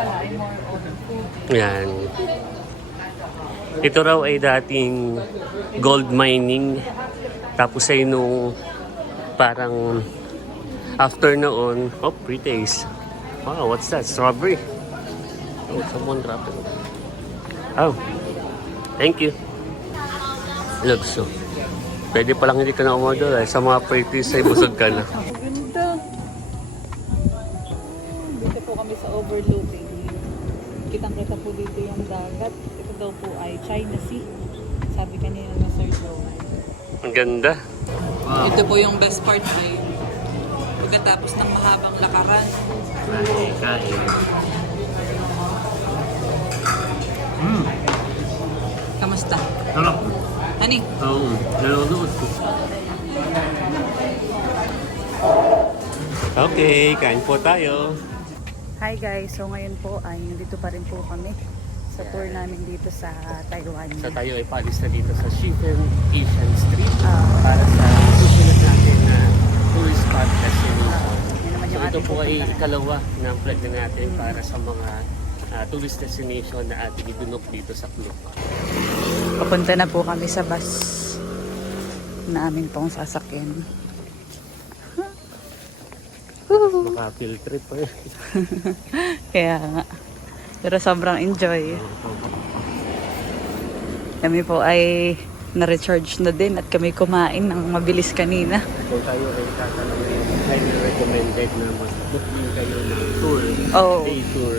pala ay more on food. Yan. Ito raw ay dating gold mining. Tapos ay nung parang after noon, oh, pre-taste. Wow, what's that? Strawberry. Oh, someone dropped it. Oh, thank you. Look, so, pwede palang hindi ka na umorder eh. Sa mga pre-taste ay busog ka na. Ganda. Dito po kami sa overlooking. Kitang-kita po dito yung dagat. Ito daw po ay China Sea. Sabi kanina na Sir Joe. Ang ganda. Wow. Ito po yung best part ay pagkatapos ng mahabang lakaran. Kain. Kamusta? Sarap. Hani? Oo, nanonood ko. Okay, kain po tayo. Hi guys, so ngayon po ay dito pa rin po kami sa tour namin dito sa Taiwan. So tayo ay paalis na dito sa Shifen Asian Street para sa susunod natin na tourist spot destination. Yun naman So yung ito ating po ay pupuntahan. ikalawa ng flag na natin para sa mga tourist destination na ating idunok dito sa club. Papunta na po kami sa bus na amin pong sasakyan. Maka field trip pa yun. Kaya nga. Pero sobrang enjoy. Kami po ay na-recharge na din at kami kumain ng mabilis kanina. Kung tayo ay tatanungin, highly recommended na mag-book din kayo ng tour, Oh. day tour.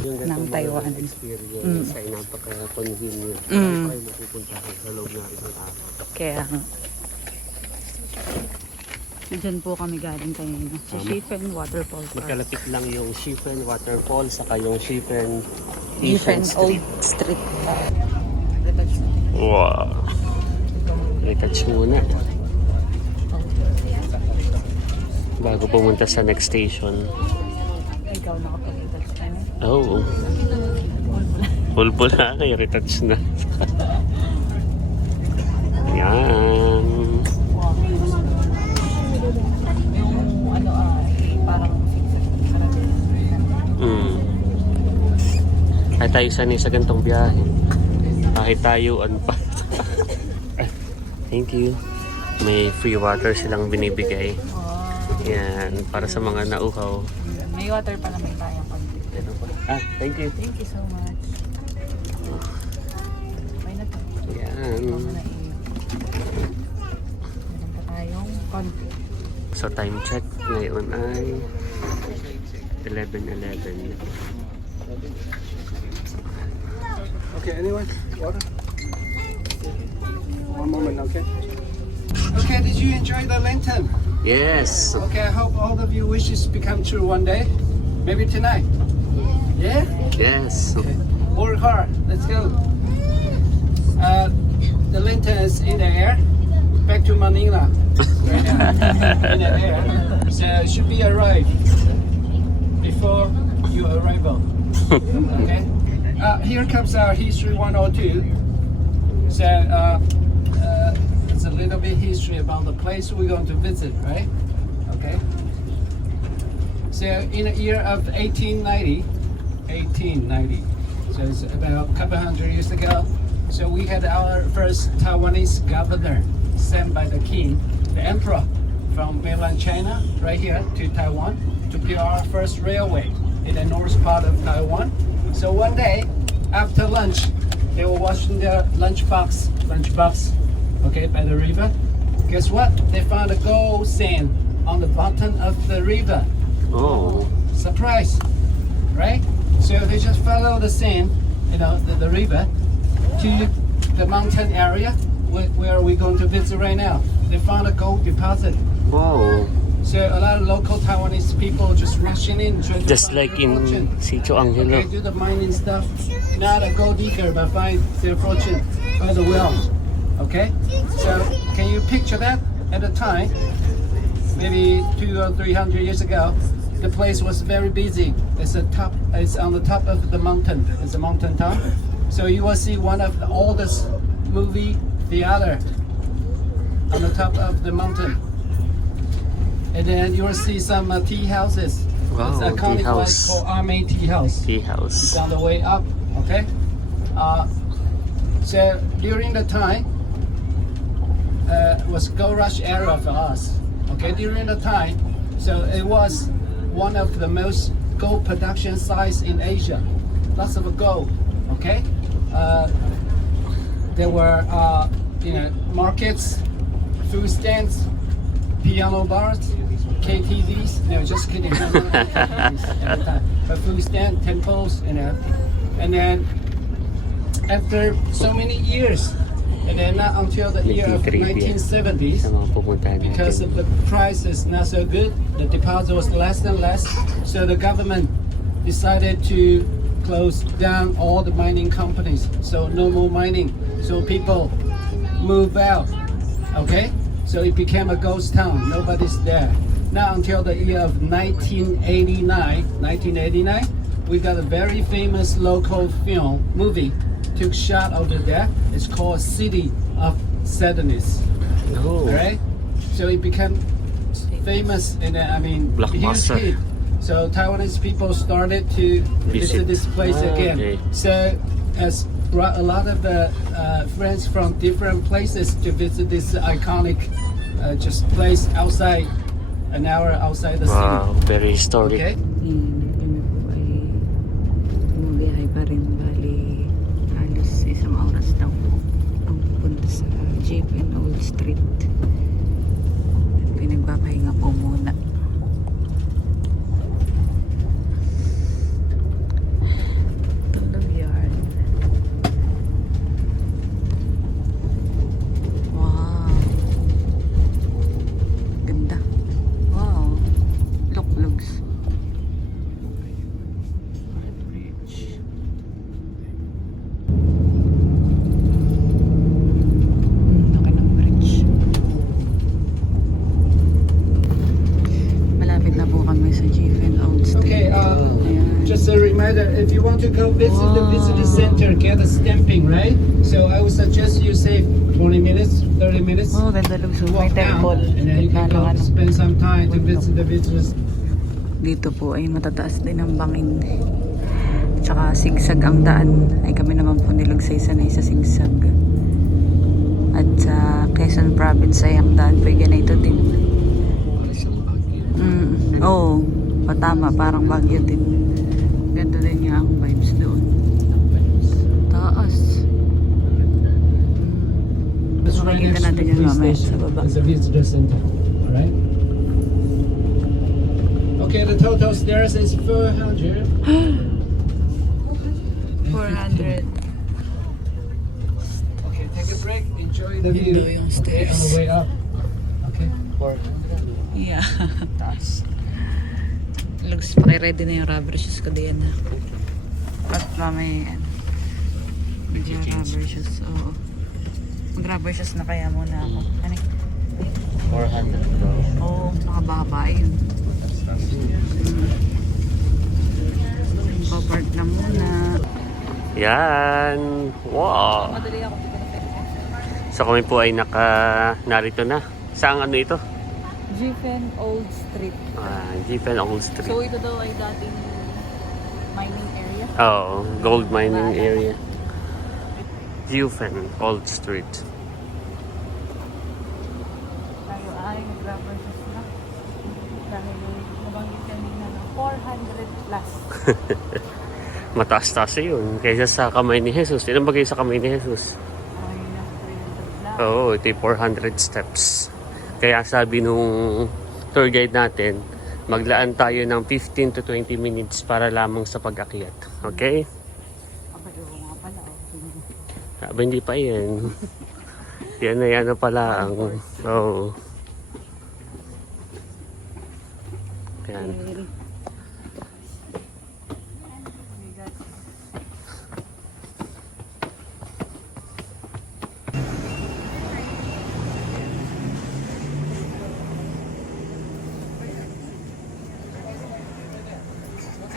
Yung Ng ganitong Taiwan. mga experience ay napaka-convenient. Mm. Kayo mapupuntahan sa loob ng isang araw. Kaya nga. Diyan po kami galing kanina. Sa Shifen Waterfall Park. Magkalapit lang yung Shifen Waterfall saka yung Shifen Shifen Asian Old Street. Street. Retouch na. Wow! Retouch muna. Bago pumunta sa next station. Ikaw nakapag-retouch na yun. Oh. Pulpula kayo, retouch na. Yan. Yung ano parang Kahit tayo sanay sa gantong biyahe. Kahit tayo, ano pa. Thank you. May free water silang binibigay. Yan, para sa mga nauhaw. May water pa naman tayong konti. Thank you. Thank you so much. May na to. Yan. Meron pa tayong konti. So time check ngayon ay 11:11. Okay, anyone? Water? One moment, okay? Okay, did you enjoy the lantern? Yes. Okay, I hope all of your wishes become true one day. Maybe tonight. Yeah? Yes. Okay. Work hard. Let's go. The lantern is in the air. Back to Manila. Right now. In the air. So it should be arrived before your arrival. Okay? Here comes our History 102. So it's a little bit history about the place we're going to visit, right? Okay. So in the year of 1890, so it's about a couple hundred years ago, so we had our first Taiwanese governor sent by the king, the emperor, from mainland China right here to Taiwan to build our first railway in the north part of Taiwan. So one day after lunch, they were washing their lunchbox, okay, by the river. Guess what? They found a gold sand on the bottom of the river. Oh. Surprise, right? So they just follow the sand, the river, to the mountain area where we're going to visit right now. They found a gold deposit. Wow. So a lot of local Taiwanese people just rushing in, trying to Just find like their in fortune. Sitio Okay, Angelo. do the mining stuff. Not a gold digger, but find their fortune by the well. Okay? So can you picture that at the time? Maybe 200 or 300 years ago, the place was very busy. It's on the top of the mountain. It's a mountain town. So you will see one of the oldest movie theater on the top of the mountain. And then you will see some tea houses Wow, It's a iconic tea place house. called Army Tea House. Tea It's house. on the way up, okay? So during the time, was gold rush era for us, okay? During the time, so it was one of the most gold production sites in Asia. Lots of gold, okay? There were, markets, food stands, piano bars, KTVs. No, just kidding. No, not KTVs at the time. But food stand, temples, and then after so many years, and then not until the year of Nagtitrivia 1970s, sa mga pupuntahan because natin. of the price is not so good, the deposit was less and less, so the government decided to close down all the mining companies. So no more mining. So people move out. Okay? So it became a ghost town. Nobody's there. Not until the year of 1989, we got a very famous local movie took shot over there. It's called City of Sadness. Oh, Alright? So it became famous and huge Blockbuster. hit. So Taiwanese people started to visit this place again. Okay. So as brought a lot of friends from different places to visit this iconic just place outside, an hour outside the wow, city. very historic. Okay? Kami po ay bumiyahe pa rin. Bali, halos isang oras daw po ang pupunta sa JP Old Street. At pinagpapahinga po muna. Tulog yarn. Wow. Ganda. Wow. Looks. Bridge. Laki ng bridge. Malapit na po kami sa Jifen Old Okay, Street. Ayan. just a reminder, if you want to go visit the visitor center, get a stamping, right? So I would suggest you save 20 minutes, 30 minutes. Oh, ganda lugso. May Walk down, temple. and then you can Ganda go ng ano. spend some time to visit the visitors. Dito po ay matataas din ang bangin. Tsaka sigsag ang daan. Ay kami naman po nilugsay sanay sa sigsag. At sa Quezon Province ay ang daan po ay ganito din. Oo, patama. Parang Baguio din. Ganito din niya ang vibes doon. Taas. It's right Makikita next to natin the yung police mamaya station. sa baba. It's a visitor center. Alright? Okay, the total stairs is 400. 400. Okay, take a break. Enjoy the Yun view. daw yung Okay, on the stairs. way up. Okay. Yeah. Lugs, paki-ready na yung rubber shoes ko diyan ha. At mamaya yan. Mag-rubber shoes, oo. Mag-rubber shoes na kaya muna ako. Ano? 400 daw. Oo, nakababa yun. Papark na muna. Yan. Wow. Madali ako. So kami po ay narito na. Saan ano ito? Jifen Old Street. Jifen Old Street. So ito daw ay dating mining area. Oo, gold mining area. Jifen Old Street. Tayo ay mag-rubber shoes na. Dahil nabanggit kanina na 400 plus. Mataas-taas yun. Kaysa sa kamay ni Jesus. Ilan ba kayo sa kamay ni Jesus? Ay, na 300 plus. Oo, ito yung 400 steps. Kaya sabi nung tour guide natin, maglaan tayo ng 15 to 20 minutes para lamang sa pag-akyat. Okay? Abay, oo nga pala. Sabi hindi pa yan. Yan na yan na pala ang... Oo. Yan.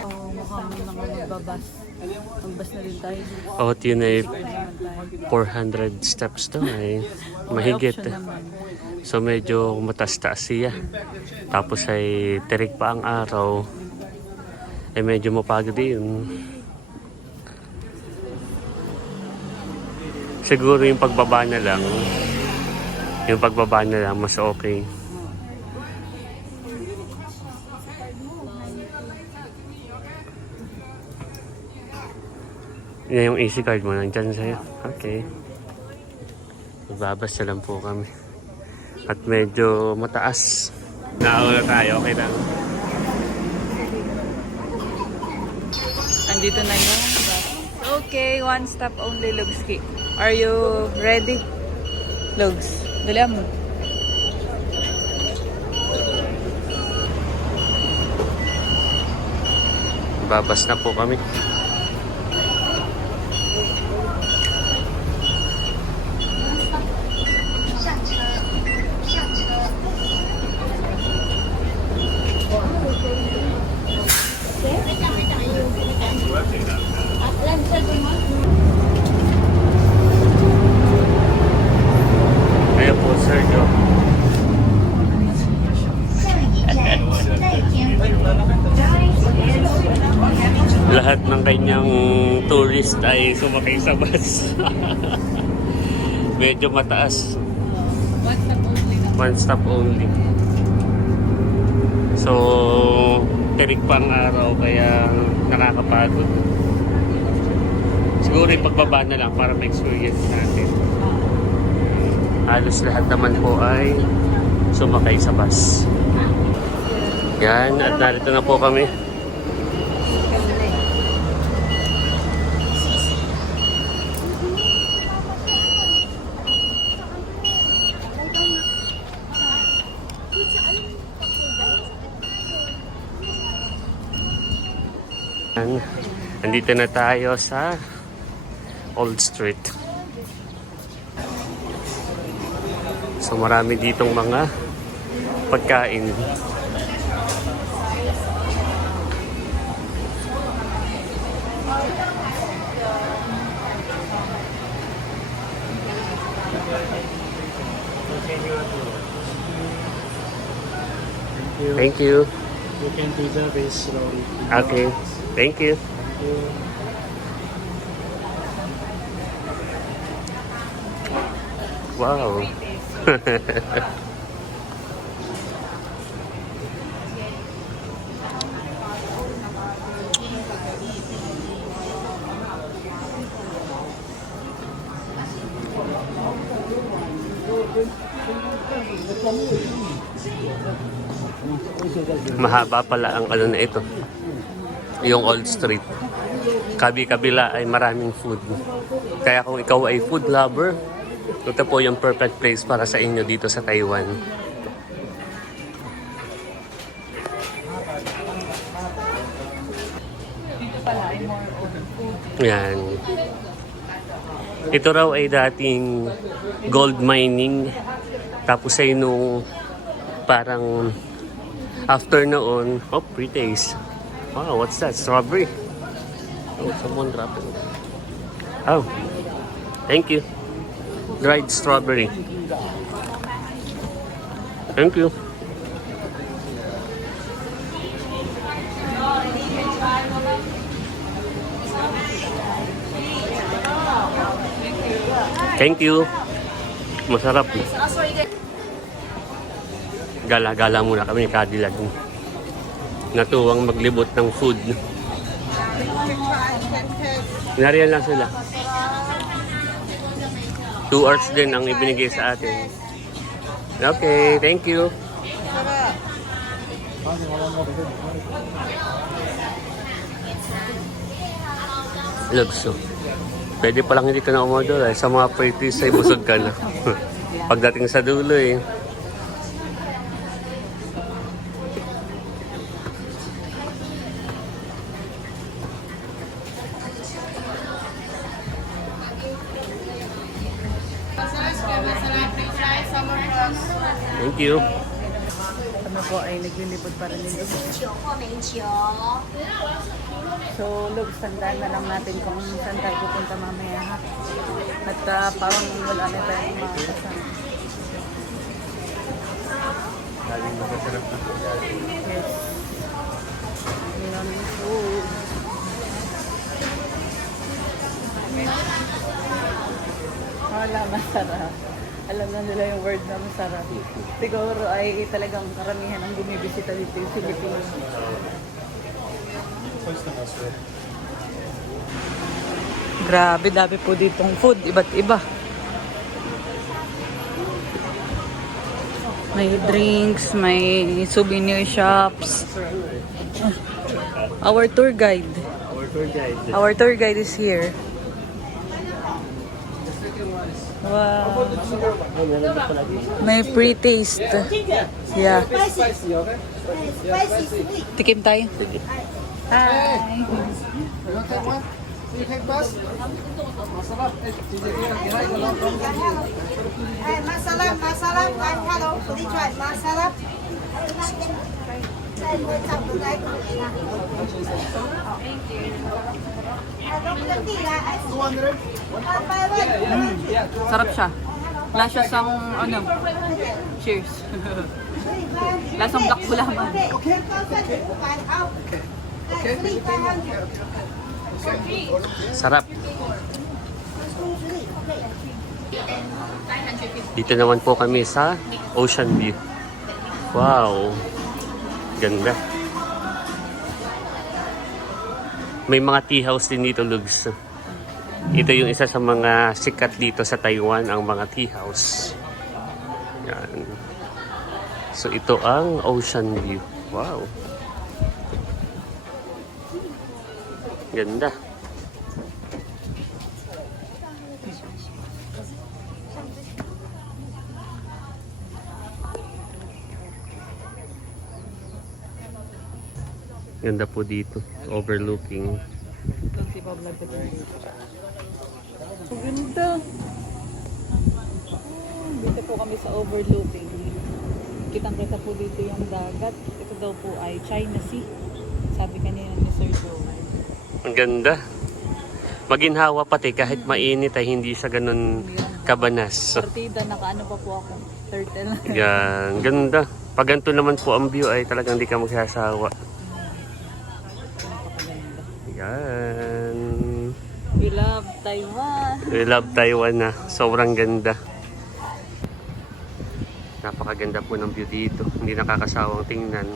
Oo, mukhang mga magbabas. Magbas na din tayo. Oh, yun ay 400 steps to ay mahigit. May option naman. So medyo mataas-taas siya. Tapos ay tirik pa ang araw. Eh medyo mapagod din. Siguro yung pagbaba na lang. Yung pagbaba na lang mas okay. Yan yung easy card mo nandyan sa'yo. Okay. Magbabasa lang po kami. At medyo mataas. Nauna tayo, okay lang. Andito na yung bus. Okay, one stop only, Lugski. Are you ready? Lugs, dali mo. Babas na po kami. Ayan po, Sergio. Lahat ng kanyang tourist ay sumakay sa bus. Medyo mataas. One stop only na. One stop only. So, tirik pang araw kaya nakakapagod. Siguro yung pagbaba na lang para ma-experience natin. Halos lahat naman po ay sumakay sa bus. Yan, at narito na po kami. Yan, nandito na tayo sa Old Street. So marami ditong mga pagkain. Thank you. You can do this slowly. Okay. Thank you. Thank you. Wow. Mahaba pala ang ano na ito. Yung Old Street. Kabi-kabila ay maraming food. Kaya kung ikaw ay food lover, ito po yung perfect place para sa inyo dito sa Taiwan. Dito pala ay more on food. Yan. Ito raw ay dating gold mining. Tapos ay nung parang after noon, oh, pre-taste. Wow, what's that? Strawberry. Oh, someone dropped it. Oh, thank you. Dried strawberry. Thank you. Thank you. Masarap. Gala-gala muna kami Cadillac. Natuwang maglibot ng food. Nariyan lang sila. 2 hours din ang ibinigay sa atin. Okay, thank you. Lugso. Pwede palang hindi ka na umorder eh. Sa mga pretties ay busog ka na. Pagdating sa dulo eh. Thank you. Ano po ay naglilipod para nito. So, Lugs, tandaan na lang natin kung saan tayo pupunta mamaya, ha? At parang wala na tayong mga kasama. Yes. Yummy food. Wala, masarap. Alam na nila yung word na masarap. Siguro ay talagang karamihan ang bumibisita dito yung Pilipinas. Grabe, dami po ditong food. Iba't iba. May drinks, may souvenir shops. Our tour guide. Our tour guide is here. Wow. May pre-taste. Yeah. Spicy, okay? Tikim tayo. Hi. You want to take one? You take bus? Masarap. Masalam, masalam, hello, please try masalam. Sarap siya. Lasa sang ano? Cheers. Lasang black bulaman. Sarap. Dito naman po kami sa Ocean View. Wow. Ganda. May mga tea house din dito, Lugs. Ito yung isa sa mga sikat dito sa Taiwan, ang mga tea house. Yan. So ito ang Ocean View. Wow. Ganda. Ganda po dito. Overlooking. Ang ganda. Dito po kami sa overlooking. Kitang-kita po dito yung dagat. Ito daw po ay China Sea. Sabi kanina ni Sir Joe. Ang ganda. Maginhawa pati kahit mainit ay hindi siya ganun kabanas. Partida, nakaano pa po ako. Turtle. Yan. Ganda. Pag ganito naman po ang view ay talagang di ka magsasawa. Yan. We love Taiwan. We love Taiwan na. Sobrang ganda. Napakaganda po ng view dito. Hindi nakakasawang tingnan.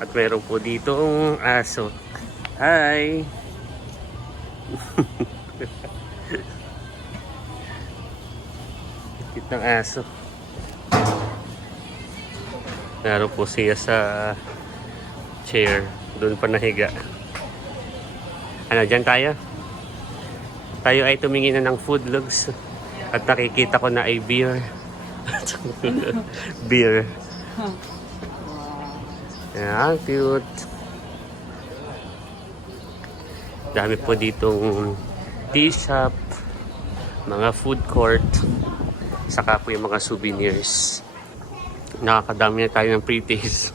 At meron po ditong aso. Hi! Cute ng aso. Meron po siya sa chair. Doon pa nahiga. Ano, dyan tayo? Tayo ay tumingin na ng food, Lugs. At nakikita ko na ay beer. Beer. Yan, cute. Dami po ditong tea shop, mga food court, saka po yung mga souvenirs. Nakakadami na tayo ng pre-taste.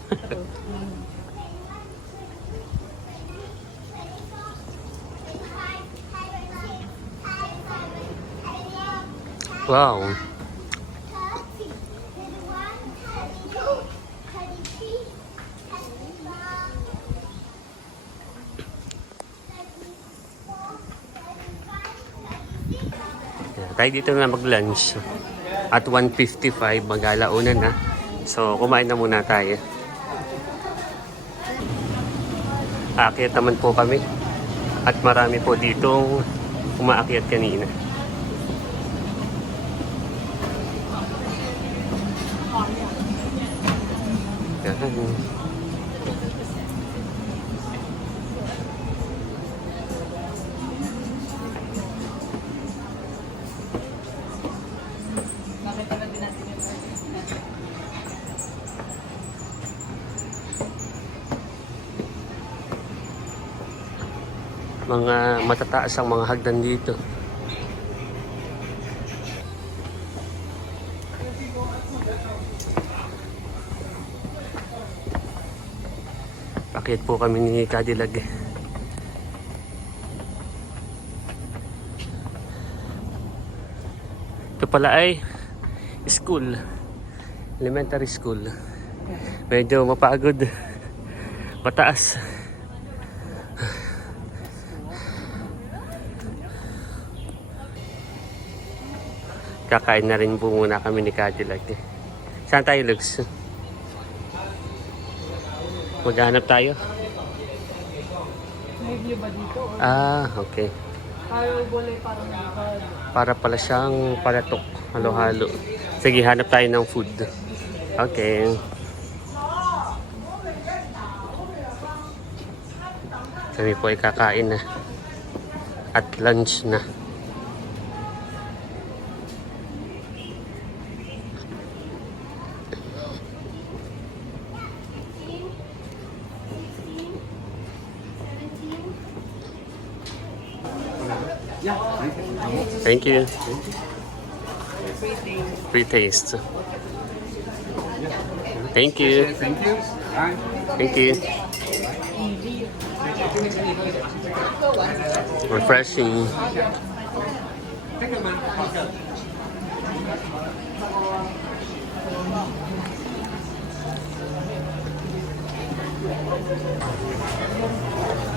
Wow. Tayo dito na mag-lunch. At 1:55, mag-alauna na. So, kumain na muna tayo. Aakyat naman po kami. At marami po ditong umaakyat kanina. Yan. Mga matataas ang mga hagdan dito. Bakit po kami ni Cadillac? Ito pala ay school. Elementary school. Medyo mapagod. Mataas. Kakain na rin po muna kami ni Cadillac. Saan tayo, Lux? Maghanap tayo? May view ba dito? Ah, okay. Tayo gulay parang Para pala siyang palatok. Halo-halo. Sige, hanap tayo ng food. Okay. Kami po ay kakain na. At lunch na. Thank you. Free taste. Thank you. Thank you. Bye. Thank you. Refreshing.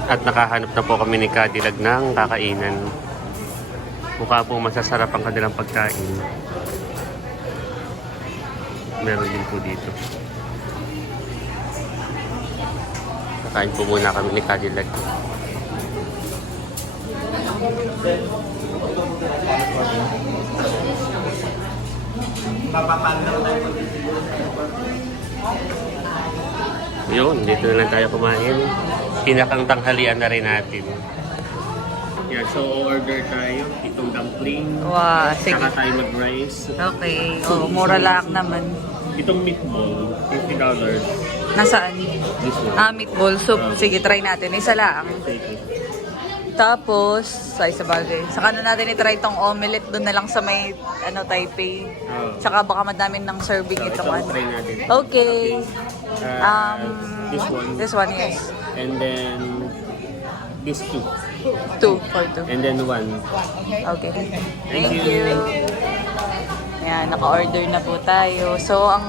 At nakahanap na po kami ni Cadillac ng kakainan. Mukha po masasarap ang kanilang pagkain. Meron din po dito. Kakain po muna kami ni Cadillac. Yun, dito na lang tayo kumain. Pinakang tanghalian na rin natin. Yan, so order tayo. Itong dumpling. Wow, sige. Saka tayo mag-rice. Okay. Oh, mura lang naman. Itong meatball, $50. Nasaan? This one. Ah, meatball soup. Sige, try natin. Isa lang. Take it. Tapos, sa isa bagay. Saka na natin i-try itong omelette doon na lang sa may Taipei. Oh. Tsaka baka madaming ng serving So, itong ito, ano. try natin. Okay. This one. This one, yes. And then, this two. 2 for 2. And then one. Okay. Thank Thank you. you. Yan, naka-order na po tayo. So, ang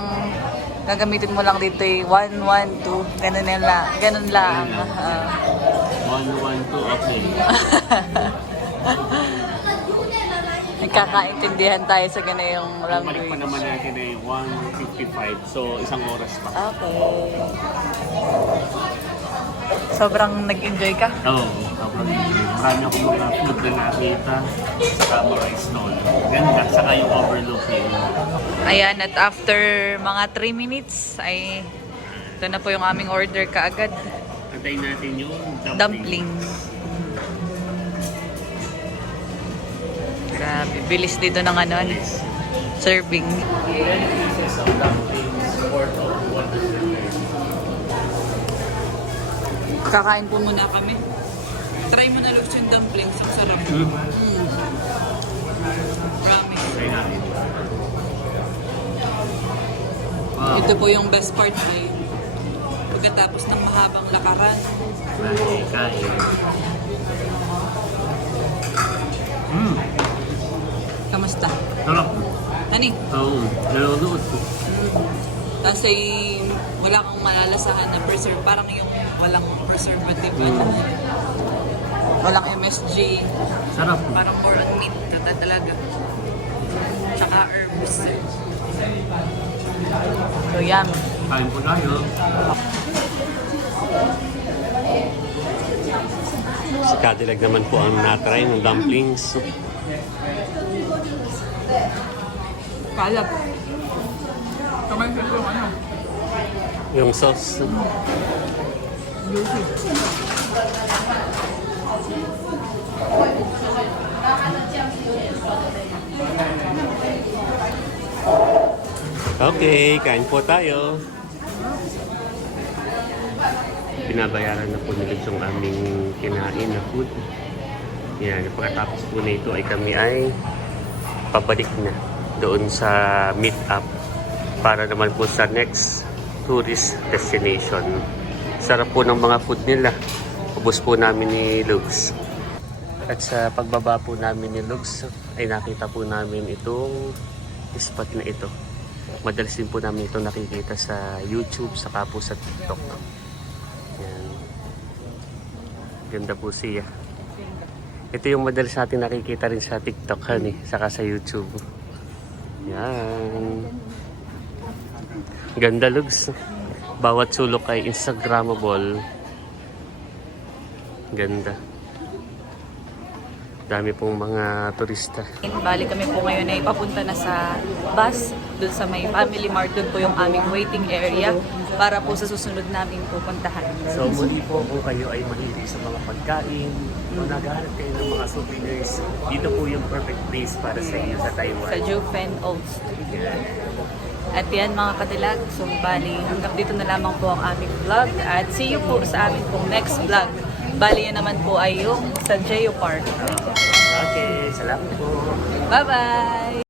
gagamitin mo lang dito ay 1, 1, 2. Ganun lang. Ganun lang. One, one, two, okay. Nagkakaintindihan tayo sa ganayong Balik pa language. naman natin ay 1:55. So, isang oras pa. Okay. Sobrang nag-enjoy ka? Oo, sobrang marami akong mga food na nakita. Saka mga stall. Ganda, saka yung overlooking. Ayan, at after mga 3 minutes ay ito na po yung aming order kaagad. Antayin natin yung Dumpling. Grabe, bilis dito ng ano, serving. Pieces of dumplings, worth of 100. Kakain po muna kami. Try mo na Lux yung dumplings. Ang sarap. Promise. Try natin. Wow. Ito po yung best part ay pagkatapos ng mahabang lakaran. Kain. Kamusta? Sarap. Ani? Oo, nanonood ko. Tapos ay wala kang malalasahan na preserve. Parang yung walang preservative. Walang MSG. Sarap. Parang more on meat na talaga. Tsaka herbs. So yummy. Kain po tayo. Si Cadillac naman po ang natry ng dumplings. Kalap. Kamay sa yung ano? Yung sauce. Okay, kain po tayo. Binabayaran na po nila yung aming kinain na food. Yan, pagkatapos po na ito ay kami ay pabalik na doon sa meet-up para naman po sa next tourist destination. Sarap po ng mga food nila. Ubus po namin ni Lugs. At sa pagbaba po namin ni Lugs ay nakita po namin itong spot na ito. Madalas din po namin ito nakikita sa YouTube saka po sa TikTok. Yan. Ganda po siya. Ito yung madalas natin nakikita rin sa TikTok, saka sa YouTube. Yan. Ganda, Lugs. Bawat sulok ay Instagrammable. Ganda. Dami pong mga turista. Bali kami po ngayon ay papunta na sa bus dun sa may Family Mart. Dun po yung aming waiting area para po sa susunod namin pupuntahan. So muli po kung kayo ay mahilig sa mga pagkain o naghahanap kayo ng mga souvenirs, dito po yung perfect place para sa inyo sa Taiwan. Sa Jufen Old Street. At yan mga kadilag, so bali hanggang dito na lamang po ang aming vlog at see you po sa aming pong next vlog. Bali yan naman po ay yung sa Geo Park. Okay, salamat po. Bye-bye!